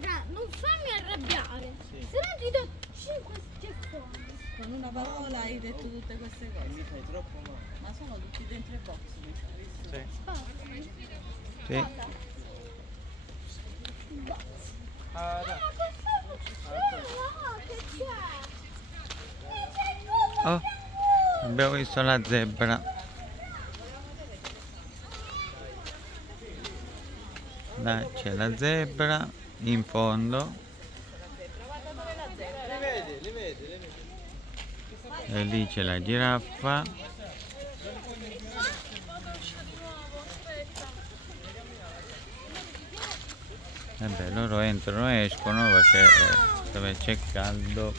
raga, non fammi arrabbiare. Sì. Se no ti do 5 schiaffoni. Con una parola hai detto tutte queste Mi cose. fai troppo male. Ma sono tutti dentro i box, mi sa, visto? Sì. Spostami. Sì. Cosa? Box. Ah, dai. No, che c'è? Oh, abbiamo visto la zebra. Dai, c'è la zebra in fondo Li vedi, li vedi, li vedi. e lì c'è la giraffa. E beh, loro entrano e escono perché dove c'è caldo